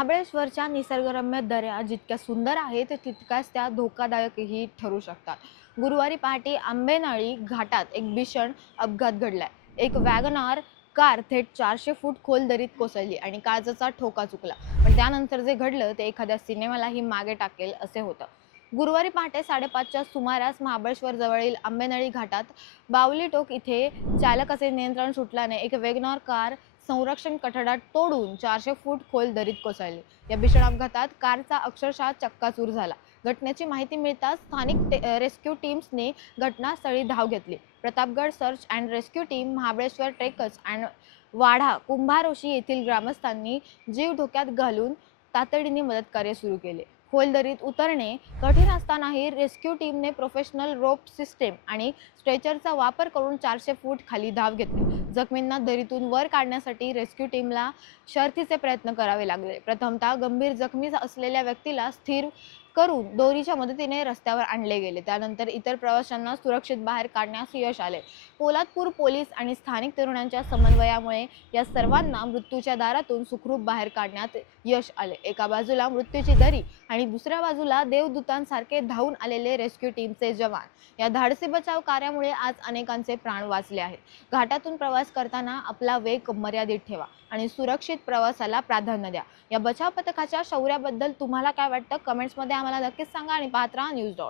महाबळेश्वरच्या निसर्गरम्य दऱ्या जितक्या सुंदर आहेत तितक्याच त्या धोकादायकही ठरू शकतात. गुरुवारी पहाटे आंबेनळी घाटात एक भीषण अपघात घडलाय. एक वॅगनआर कार थेट 400 फूट खोल दरीत कोसळली आणि काचेचा ठोका चुकला. पण त्यानंतर जे घडलं ते एखाद्या सिनेमालाही मागे टाकेल असे होतं. गुरुवारी पहाटे 5:30च्या सुमारास महाबळेश्वर जवळील आंबेनळी घाटात बावली टोक इथे चालकाचे नियंत्रण सुटल्याने एक वॅगनआर कार संरक्षण कठडा तोडून 400 फूट खोल दरीत कोसळली. या भीषण अपघातात कारचा अक्षरशः चक्काचूर झाला. घटनेची माहिती मिळताच स्थानिक रेस्क्यू टीम्सने घटनास्थळी धाव घेतली. Pratapgad search and rescue team, Mahabaleshwar trekkers and Wadha Kumbharoshi येथील ग्रामस्थांनी जीव धोक्यात घालून तातडीने मदतकार्य सुरू केले. खोल दरीत उतरणे कठीण असतानाही रेस्क्यू टीमने प्रोफेशनल रोप सिस्टीम आणि स्ट्रेचरचा वापर करून 400 फूट खाली धाव घेतली. जखमींना दरीतून वर काढण्यासाठी रेस्क्यू टीमला शर्थीचे प्रयत्न करावे लागले. प्रथमतः गंभीर जखमी असलेल्या व्यक्तीला स्थिर करून दोरीच्या मदतीने रस्त्यावर आणले गेले. त्यानंतर इतर प्रवाशांना सुरक्षित बाहेर काढण्यास यश आले. पोलादपूर पोलीस आणि स्थानिक तरुणांच्या समन्वयामुळे या सर्वांना मृत्यूच्या दारातून सुखरूप बाहेर काढण्यात यश आले. एका बाजूला मृत्यूची दरी आणि दुसऱ्या बाजूला देवदूतांसारखे धावून आलेले रेस्क्यू टीमचे जवान. या धाडसी बचाव कार्यामुळे आज अनेकांचे प्राण वाचले आहेत. घाटातून प्रवास करताना आपला वेग मर्यादित ठेवा आणि सुरक्षित प्रवासाला प्राधान्य द्या. या बचाव पथकाच्या शौर्याबद्दल तुम्हाला काय वाटतं? कमेंट्समध्ये आम्हाला नक्कीच सांगा आणि पाहत राहा न्यूज.